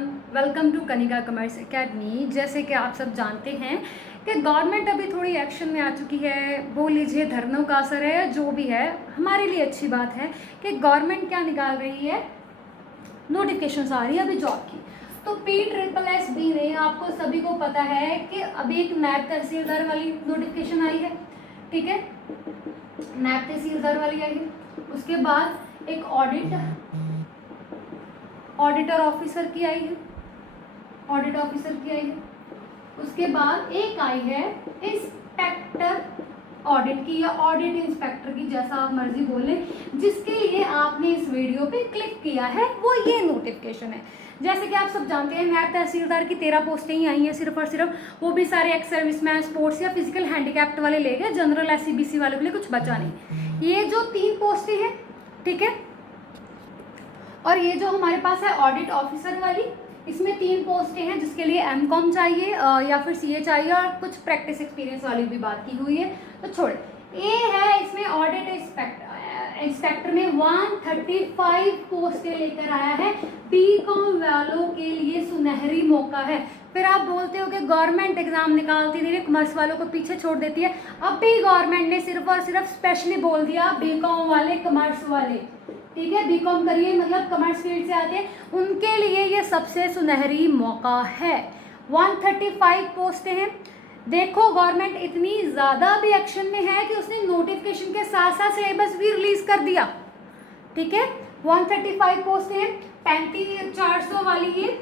Everyone, welcome to Kanika Commerce Academy. जैसे कि आप सब जानते हैं कि गवर्नमेंट अभी थोड़ी एक्शन में आ चुकी है, बोल लीजिए धरनों का असर है या जो भी है, हमारे लिए अच्छी बात है कि गवर्नमेंट क्या निकाल रही है, नोटिफिकेशन आ रही है अभी जॉब की। तो PSSB ने, आपको सभी को पता है कि अभी एक नायब तहसीलदार वाली नोटिफिकेशन आई है, ठीक है, नायब तहसीलदार वाली आई है। उसके बाद एक ऑडिटर ऑफिसर की आई है, ऑडिट ऑफिसर की आई है। उसके बाद एक आई है इंस्पेक्टर ऑडिट की या ऑडिट इंस्पेक्टर की, जैसा आप मर्जी बोले। जिसके लिए आपने इस वीडियो पे क्लिक किया है वो ये नोटिफिकेशन है। जैसे कि आप सब जानते हैं, नायब तहसीलदार की 13 पोस्टें ही आई हैं सिर्फ और सिर्फ, वो भी सारे एक्स सर्विसमैन, स्पोर्ट्स या फिजिकल हैंडीकैप्ट वाले ले गए, जनरल SC BC वालों के लिए कुछ बचा नहीं। ये जो 3 पोस्टें हैं, ठीक है, और ये जो हमारे पास है ऑडिट ऑफिसर वाली, इसमें 3 पोस्टें हैं जिसके लिए MCOM चाहिए या फिर CA चाहिए, और कुछ प्रैक्टिस एक्सपीरियंस वाली भी बात की हुई है, तो छोड़े। ये है इसमें ऑडिट इंस्पेक्टर में 135 पोस्टें लेकर आया है। BCom वालों के लिए सुनहरी मौका है। फिर आप बोलते हो कि गवर्नमेंट एग्जाम निकालती धीरे कॉमर्स वालों को पीछे छोड़ देती है। अब भी गवर्नमेंट ने सिर्फ और सिर्फ स्पेशली बोल दिया BCom वाले, कॉमर्स वाले, ठीक है, BCom करिए मतलब कॉमर्स फील्ड से आते हैं, उनके लिए ये सबसे सुनहरी मौका है। 135 पोस्टें हैं। देखो गवर्नमेंट इतनी ज़्यादा भी एक्शन में है कि उसने नोटिफिकेशन के साथ साथ सिलेबस भी रिलीज कर दिया, ठीक है। 135 पोस्ट है, 35,400 वाली ये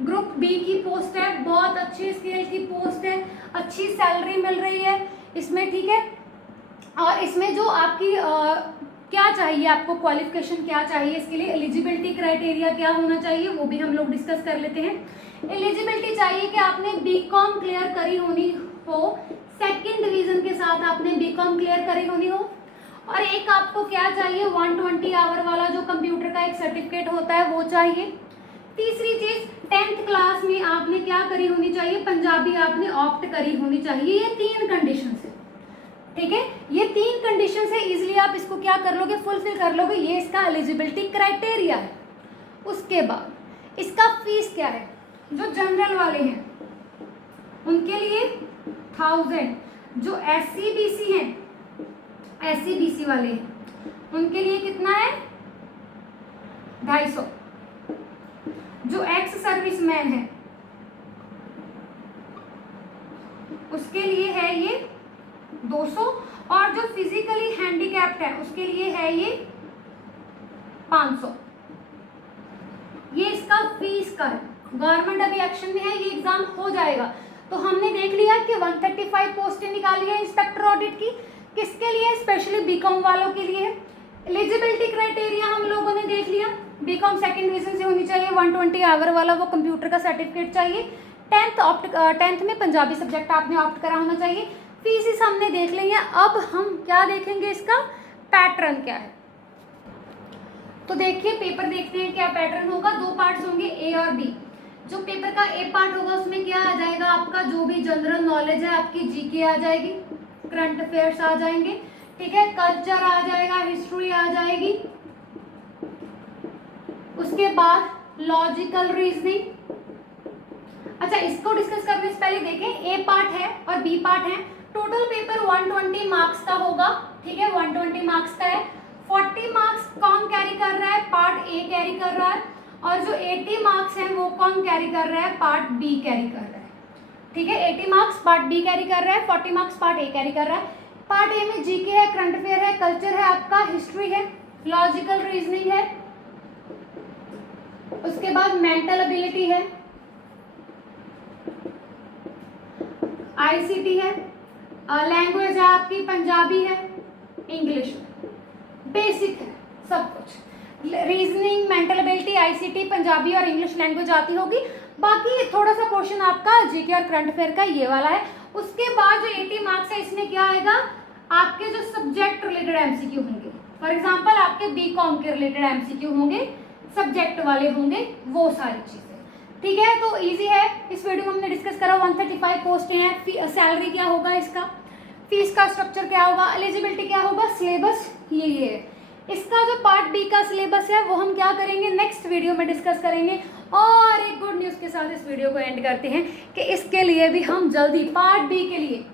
ग्रुप B की पोस्ट है, बहुत अच्छी स्केल की पोस्ट है, अच्छी सैलरी मिल रही है इसमें, ठीक है। और इसमें जो आपकी क्या चाहिए, आपको क्वालिफिकेशन क्या चाहिए, इसके लिए एलिजिबिलिटी क्राइटेरिया क्या होना चाहिए, वो भी हम लोग डिस्कस कर लेते हैं। एलिजिबिलिटी चाहिए कि आपने BCom क्लियर करी होनी हो, सेकंड डिवीजन के साथ आपने BCom क्लियर करी होनी हो, और एक आपको क्या चाहिए, 120 आवर वाला जो कंप्यूटर का एक सर्टिफिकेट होता है वो चाहिए। तीसरी चीज, 10th क्लास में आपने क्या करी होनी चाहिए, पंजाबी आपने ऑप्ट करी होनी चाहिए। ये 3 कंडीशन है, ठीक है, ये 3 कंडीशन है। इजिली आप इसको क्या कर लोगे, फुलफिल कर लोगे, ये इसका एलिजिबिलिटी क्राइटेरिया है। उसके बाद इसका फीस क्या है, जो जनरल वाले हैं उनके लिए 1000, जो SC BC हैं, SC BC वाले हैं उनके लिए कितना है, 250। जो एक्स सर्विसमैन है उसके लिए है ये 200, और जो फिजिकली हैंडीकैप्ड है उसके लिए है ये 500। ये इसका फीस का है। गवर्नमेंट अभी एक्शन में है, ये एग्जाम हो जाएगा। तो हमने देख लिया कि 135 पोस्टें निकाली है इंस्पेक्टर ऑडिट की, किसके लिए, स्पेशली BCom वालों के लिए है। एलिजिबिलिटी क्राइटेरिया हम लोगों ने देख लिया, BCom सेकंड डिवीजन से होनी चाहिए, 120 आवर वाला वो कंप्यूटर का सर्टिफिकेट चाहिए, 10th में पंजाबी सब्जेक्ट आपने ऑप्ट करा होना चाहिए। फीस हमने देख ली है। अब हम क्या देखेंगे, इसका पैटर्न क्या है। तो देखिए पेपर देखते हैं क्या पैटर्न होगा। 2 पार्ट्स होंगे, A और B। जो पेपर का A पार्ट होगा उसमें क्या आ जाएगा, आपका जो भी जनरल नॉलेज है, आपकी GK आ जाएगी, करंट अफेयर्स आ जाएंगे, ठीक है, कल्चर आ जाएगा, हिस्ट्री आ जाएगी। उसके बाद लॉजिकल रीजनिंग। अच्छा, इसको डिस्कस करने से पहले देखें, A पार्ट है और B पार्ट है। टोटल पेपर 120 मार्क्स का होगा, ठीक है, 120 मार्क्स का है। 40 मार्क्स कौन कैरी कर रहा है, पार्ट A कैरी कर रहा है, और जो 80 मार्क्स हैं वो कौन कैरी कर रहा है, पार्ट B कैरी कर रहा है, ठीक है। 80 मार्क्स पार्ट B कैरी कर रहा है, 40 मार्क्स पार्ट A कैरी कर रहा है। पार्ट A में GK है, करंट अफेयर है, कल्चर है आपका, हिस्ट्री है, लॉजिकल रीजनिंग है, उसके बाद मेंटल एबिलिटी है, ICT है, लैंग्वेज है आपकी पंजाबी है, इंग्लिश, बेसिक है सब कुछ। Reasoning, mental ability, ICT, Punjabi और इंग्लिश लैंग्वेज आती होगी। बाकी थोड़ा सा पोर्शन आपका GK और करंट अफेयर का ये वाला है। उसके बाद जो 80 मार्क्स है इसमें क्या आएगा, आपके जो सब्जेक्ट रिलेटेड MCQ होंगे। फॉर एग्जाम्पल आपके BCom के रिलेटेड MCQ होंगे, सब्जेक्ट वाले होंगे, वो सारी चीजें, ठीक है। तो इजी है। इस वीडियो में हमने डिस्कस करा 135 पोस्टें हैं, सैलरी क्या होगा इसका, फीस का स्ट्रक्चर क्या होगा, एलिजिबिलिटी क्या होगा, सिलेबस ये है। इसका जो पार्ट बी का सिलेबस है वो हम क्या करेंगे, नेक्स्ट वीडियो में डिस्कस करेंगे। और एक गुड न्यूज़ के साथ इस वीडियो को एंड करते हैं कि इसके लिए भी हम जल्दी पार्ट बी के लिए,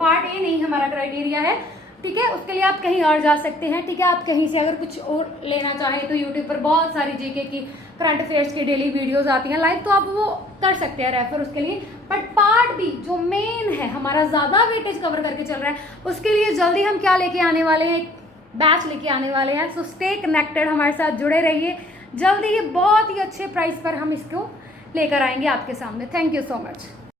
पार्ट ए नहीं हमारा क्राइटेरिया है, ठीक है, उसके लिए आप कहीं और जा सकते हैं, ठीक है। आप कहीं से अगर कुछ और लेना चाहें तो यूट्यूब पर बहुत सारी जीके की, करंट अफेयर्स की डेली वीडियोस आती हैं लाइव, तो आप वो कर सकते हैं रेफर उसके लिए। बट पार्ट बी जो मेन है हमारा, ज़्यादा वेटेज कवर करके चल रहा है, उसके लिए जल्दी हम क्या लेके आने वाले हैं, बैच लेके आने वाले हैं। सो स्टे कनेक्टेड, हमारे साथ जुड़े रहिए, जल्दी ही बहुत ही अच्छे प्राइस पर हम इसको लेकर आएंगे आपके सामने। Thank you so much.